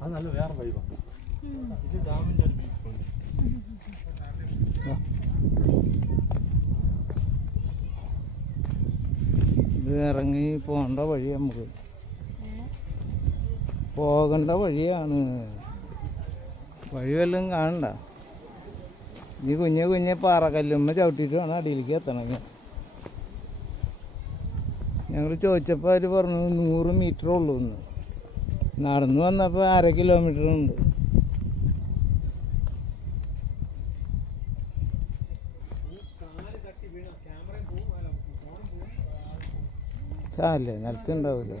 അത് നല്ല വേറെ വൈബാണ്. ഇത് ഡാമിൻ്റെ ഒരു ബീച്ച് പോലെ. ഇത് ഇറങ്ങി പോകേണ്ട വഴി, നമുക്ക് പോകേണ്ട വഴിയാണ്. വഴി വല്ലതും കാണണ്ട. ഈ കുഞ്ഞെ കുഞ്ഞെ പാറക്കല്ലുമ്മ ചവിട്ടിയിട്ട് വേണം അടിയിലേക്ക് എത്തണമെങ്കിൽ. ഞങ്ങൾ ചോദിച്ചപ്പോൾ അവർ പറഞ്ഞു 100 മീറ്റർ ഉള്ളൂ എന്ന്. നടന്നു വന്നപ്പോൾ 1/2 കിലോമീറ്റർ ഉണ്ട്. ചാലേ നിലത്തുണ്ടാവില്ല.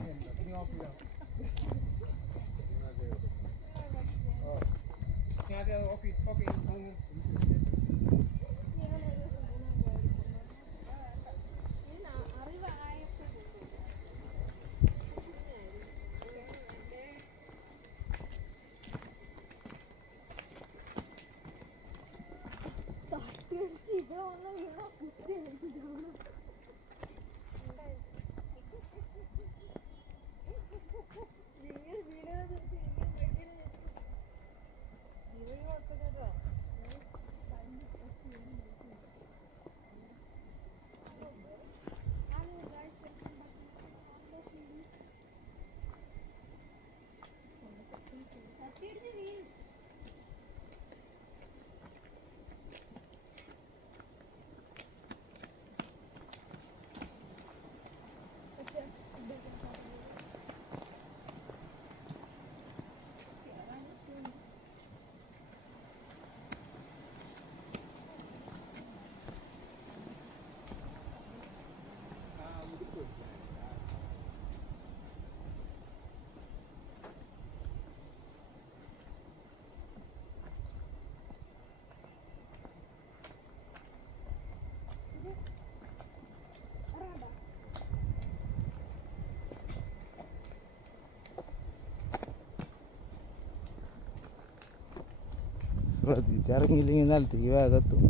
ശ്രദ്ധിച്ചിറങ്ങിയില്ലെങ്കിൽ നിലത്തേക്ക് വേഗത്തും.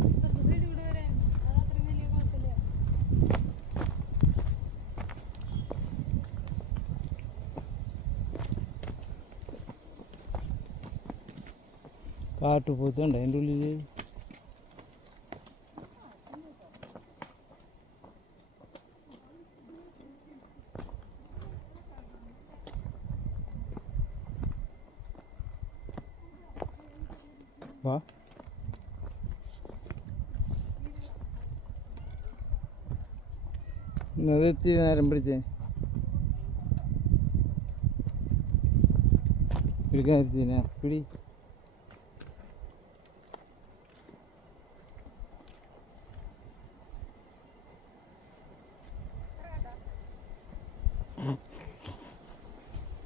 കാട്ടുപോത്തുണ്ട് അതിൻ്റെ ഉള്ളിൽ. വാ, എത്തി നേരം പിടിച്ചേ പിടിക്കാൻ പിടി.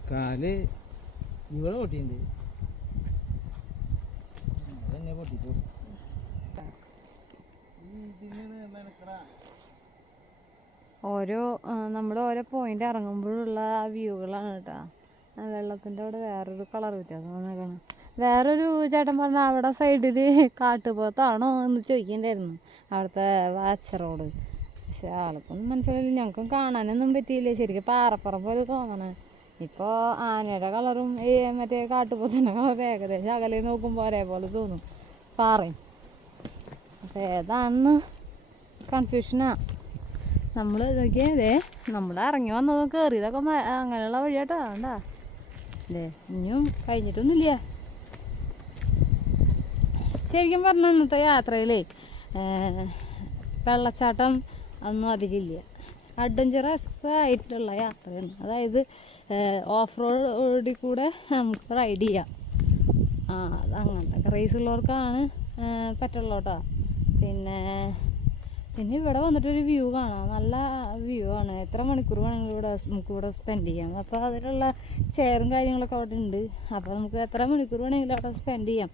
കാല് ഇവിടെ പൊട്ടിയുണ്ട്. അതെന്നെ പൊട്ടിപ്പോ. നമ്മൾ ഓരോ പോയിന്റ് ഇറങ്ങുമ്പോഴുള്ള വ്യൂകളാണ് കേട്ടോ. വെള്ളത്തിൻ്റെ അവിടെ വേറൊരു കളർ വ്യത്യാസം വന്നേക്കണം. വേറൊരു ചേട്ടൻ പറഞ്ഞ അവിടെ സൈഡിൽ കാട്ടുപോത്താണോ എന്ന് ചോദിക്കണ്ടായിരുന്നു, അവിടുത്തെ വാച്ചറോട്. പക്ഷെ ആൾക്കൊന്നും മനസ്സിലായില്ല, ഞങ്ങൾക്കും കാണാനൊന്നും പറ്റിയില്ല. ശരിക്കും പാറപ്പുറം പോലെ തോന്നണേ. ഇപ്പോൾ ആനയുടെ കളറും ഈ മറ്റേ കാട്ടുപോത്തിൻ്റെ കളറും ഏകദേശം അകലെ നോക്കുമ്പോൾ ഒരേപോലെ തോന്നും പാറയും. അപ്പോൾ ഏതാണെന്ന് കൺഫ്യൂഷനാണ്. നമ്മൾ നോക്കിയേ, ഇതേ നമ്മൾ ഇറങ്ങി വന്നതും കയറിയതൊക്കെ അങ്ങനെയുള്ള വഴിയാട്ടോ. വേണ്ട അല്ലേ, ഇനിയും കഴിഞ്ഞിട്ടൊന്നുമില്ല. ശരിക്കും പറഞ്ഞാൽ ഇന്നത്തെ യാത്രയിലേ വെള്ളച്ചാട്ടം ഒന്നും അധികമില്ല. അഡ്വഞ്ചറസ് ആയിട്ടുള്ള യാത്രയാണ്. അതായത് ഓഫ് റോഡിൽ കൂടെ നമുക്ക് റൈഡ് ചെയ്യാം. അങ്ങനത്തെ റേസ് ഉള്ളവർക്കാണ് പറ്റുള്ളൂ കേട്ടോ. പിന്നെ ഇവിടെ വന്നിട്ടൊരു വ്യൂ കാണാം. നല്ല വ്യൂ ആണ്. എത്ര മണിക്കൂർ വേണമെങ്കിലും നമുക്കിവിടെ സ്പെൻഡ് ചെയ്യാം. അപ്പോൾ അതിലുള്ള ചെയറും കാര്യങ്ങളൊക്കെ അവിടെ ഉണ്ട്. അപ്പോൾ നമുക്ക് എത്ര മണിക്കൂർ വേണമെങ്കിലും അവിടെ സ്പെൻഡ് ചെയ്യാം.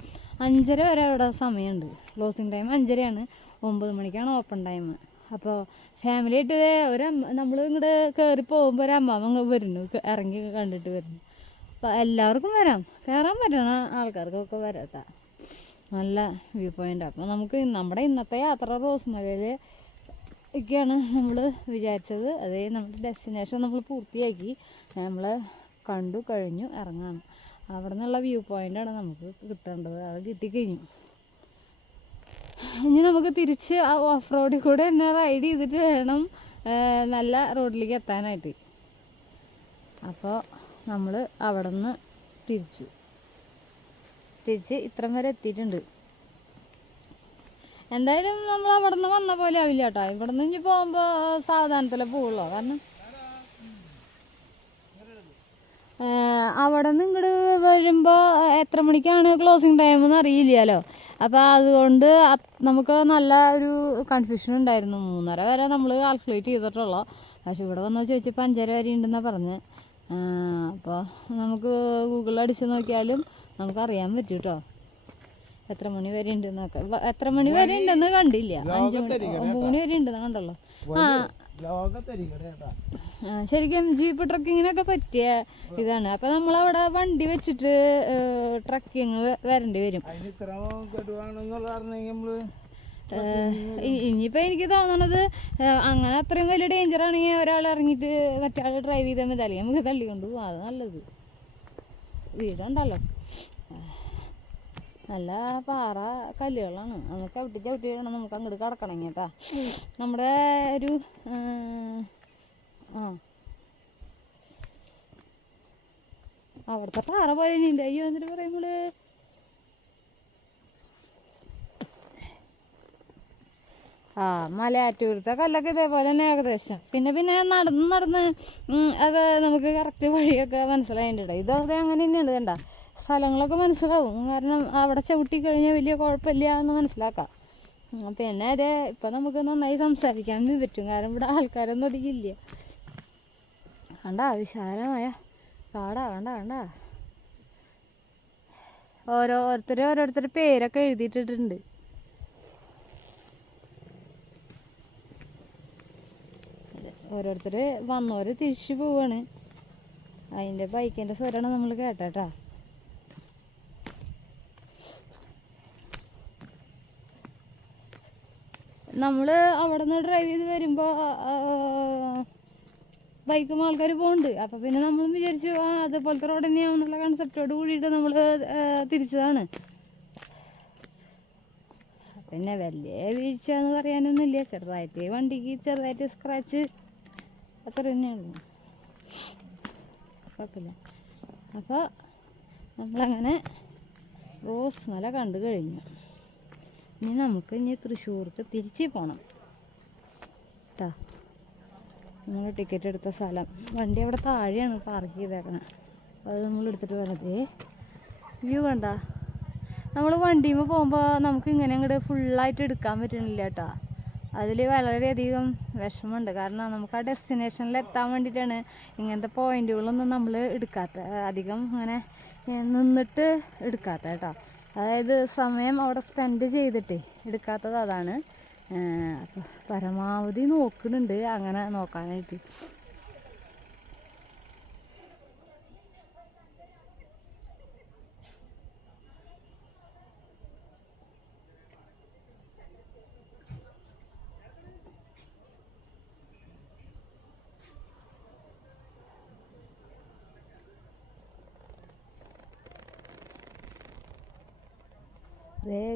5:30 വരെ അവിടെ സമയമുണ്ട്. ക്ലോസിങ് ടൈം 5:30 ആണ്. 9 മണിക്കാണ് ഓപ്പൺ ടൈം. അപ്പോൾ ഫാമിലി ആയിട്ട് നമ്മൾ ഇങ്ങോട്ട് കയറി പോകുമ്പോൾ ഒരു അമ്മാമ്മ വരുന്നു, ഇറങ്ങി കണ്ടിട്ട് വരുന്നു. അപ്പോൾ എല്ലാവർക്കും കയറാൻ പറ്റണ ആൾക്കാർക്കൊക്കെ വരാം. നല്ല വ്യൂ പോയിൻ്റ്. അപ്പോൾ നമുക്ക് നമ്മുടെ ഇന്നത്തെ യാത്ര റോസ്മലയിൽ ഒക്കെയാണ് നമ്മൾ വിചാരിച്ചത്. അതേ നമ്മുടെ ഡെസ്റ്റിനേഷൻ നമ്മൾ പൂർത്തിയാക്കി, നമ്മൾ കണ്ടു കഴിഞ്ഞു ഇറങ്ങാണ്. അവിടെ നിന്നുള്ള വ്യൂ പോയിൻ്റാണ് നമുക്ക് കിട്ടേണ്ടത്. അത് കിട്ടിക്കഴിഞ്ഞു. ഇനി നമുക്ക് തിരിച്ച് ആ ഓഫ് റോഡിൽ കൂടെ തന്നെ റൈഡ് ചെയ്തിട്ട് വേണം നല്ല റോഡിലേക്ക് എത്താനായിട്ട്. അപ്പോൾ നമ്മൾ അവിടെ നിന്ന് തിരിച്ച് ഇത്രയും വരെ എത്തിയിട്ടുണ്ട്. എന്തായാലും നമ്മൾ അവിടെ നിന്ന് വന്ന പോലെ ആവില്ല കേട്ടോ. ഇവിടെ നിന്ന് ഇനി പോകുമ്പോൾ സാവധാനത്തിലേ പോവുള്ളൂ. കാരണം അവിടെ നിന്ന് ഇങ്ങോട്ട് വരുമ്പോൾ എത്ര മണിക്കാണ് ക്ലോസിങ് ടൈം എന്ന് അറിയില്ലല്ലോ. അപ്പോൾ അതുകൊണ്ട് നമുക്ക് നല്ല ഒരു കൺഫ്യൂഷൻ ഉണ്ടായിരുന്നു. 3:30 വരെ നമ്മൾ കാൽക്കുലേറ്റ് ചെയ്തിട്ടുള്ളൂ. പക്ഷെ ഇവിടെ വന്ന് ചോദിച്ചപ്പോൾ 5:30 വരെ ഉണ്ടെന്നാണ് പറഞ്ഞത്. അപ്പോൾ നമുക്ക് ഗൂഗിളിൽ അടിച്ച് നോക്കിയാലും നമുക്കറിയാൻ പറ്റും കേട്ടോ എത്ര മണി വരെ ഉണ്ടെന്നൊക്കെ. എത്ര മണി വരെ ഉണ്ടെന്ന് കണ്ടില്ല. 5 മണി 9 മണി വരെ ഉണ്ടെന്ന് കണ്ടല്ലോ. ശരിക്കും ജീപ്പ് ട്രക്കിങ്ങിനൊക്കെ പറ്റിയ ഇതാണ്. അപ്പോൾ നമ്മളവിടെ വണ്ടി വെച്ചിട്ട് ട്രക്കിങ് വരേണ്ടി വരും. ഇനിയിപ്പോൾ എനിക്ക് തോന്നണത് അങ്ങനെ അത്രയും വലിയ ഡേഞ്ചർ ആണെങ്കിൽ ഒരാൾ ഇറങ്ങിയിട്ട് മറ്റേ ആൾ ഡ്രൈവ് ചെയ്താൽ മതി. അല്ലെങ്കിൽ നമുക്ക് തള്ളിക്കൊണ്ട് പോകാം. അത് നല്ലത്. വീടുണ്ടല്ലോ, നല്ല പാറ കല്ലുകളാണ്. നമ്മൾ ചവിട്ടി വേണം നമുക്ക് അങ്ങോട്ട് കിടക്കണമെങ്കിൽ കേട്ടാ. നമ്മുടെ ഒരു അവിടുത്തെ പാറ പോലെ ഉണ്ട്. അയ്യോ എന്നിട്ട് പറയുമ്പോൾ മലയാറ്റൂരത്തെ കല്ലൊക്കെ ഇതേപോലെ തന്നെ ഏകദേശം. പിന്നെ നടന്ന് അത് നമുക്ക് കറക്റ്റ് വഴിയൊക്കെ മനസ്സിലായിട്ടുണ്ട്. ഇതവിടെ അങ്ങനെ തന്നെയാണ്. കണ്ട സ്ഥലങ്ങളൊക്കെ മനസ്സിലാവും. കാരണം അവിടെ ചവിട്ടി കഴിഞ്ഞാൽ വലിയ കുഴപ്പമില്ല എന്ന് മനസ്സിലാക്കാം. പിന്നെ അതെ ഇപ്പം നമുക്ക് നന്നായി സംസാരിക്കാൻ പറ്റും. കാരണം ഇവിടെ ആൾക്കാരൊന്നും അധികമില്ല. കണ്ട വിശാലമായ കാടാ. കണ്ട ഓരോരുത്തർ പേരൊക്കെ എഴുതിയിട്ടിട്ടുണ്ട്. ഓരോരുത്തർ വന്നവർ തിരിച്ചു പോവാണ്. അതിൻ്റെ ബൈക്കിൻ്റെ സ്വരമാണ് നമ്മൾ കേട്ടാ. നമ്മൾ അവിടെ നിന്ന് ഡ്രൈവ് ചെയ്ത് വരുമ്പോൾ ബൈക്കും ആൾക്കാർ പോകുന്നുണ്ട്. അപ്പോൾ പിന്നെ നമ്മളും വിചാരിച്ചു അതുപോലത്തെ റോഡ് തന്നെയാണെന്നുള്ള കൺസെപ്റ്റോട് കൂടിയിട്ട് നമ്മൾ തിരിച്ചതാണ്. പിന്നെ വലിയ വീഴ്ച എന്ന് പറയാനൊന്നുമില്ല. ചെറുതായിട്ട് വണ്ടിക്ക് ചെറുതായിട്ട് സ്ക്രാച്ച് അത്ര തന്നെയുള്ളൂ, കുഴപ്പമില്ല. അപ്പോൾ നമ്മളങ്ങനെ റോസ് മല കണ്ടു കഴിഞ്ഞു. ഇനി തൃശ്ശൂർക്ക് തിരിച്ച് പോകണം കേട്ടോ. നമ്മൾ ടിക്കറ്റ് എടുത്ത സ്ഥലം വണ്ടി അവിടെ താഴെയാണ് പാർക്ക് ചെയ്തേക്കണത്. അത് നമ്മൾ എടുത്തിട്ട് വന്നത് വ്യൂ കണ്ട. നമ്മൾ വണ്ടിയിൽ പോകുമ്പോൾ നമുക്ക് ഇങ്ങനെ അങ്ങോട്ട് ഫുള്ളായിട്ട് എടുക്കാൻ പറ്റണില്ല കേട്ടോ. അതിൽ വളരെയധികം വിഷമമുണ്ട്. കാരണം നമുക്ക് ആ ഡെസ്റ്റിനേഷനിൽ എത്താൻ വേണ്ടിയിട്ടാണ് ഇങ്ങനത്തെ പോയിന്റുകളൊന്നും നമ്മൾ എടുക്കാത്ത, അധികം അങ്ങനെ നിന്നിട്ട് എടുക്കാത്ത കേട്ടോ. അതായത് സമയം അവിടെ സ്പെൻഡ് ചെയ്തിട്ട് എടുക്കാത്തത് അതാണ്. അപ്പോൾ പരമാവധി നോക്കുന്നുണ്ട് അങ്ങനെ നോക്കാനായിട്ട്.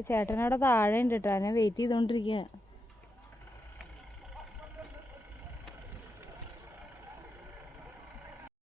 ചേട്ടനവിടെ താഴെ ഉണ്ട് കേട്ടോ. ഞാൻ വെയിറ്റ് ചെയ്തുകൊണ്ടിരിക്കുക.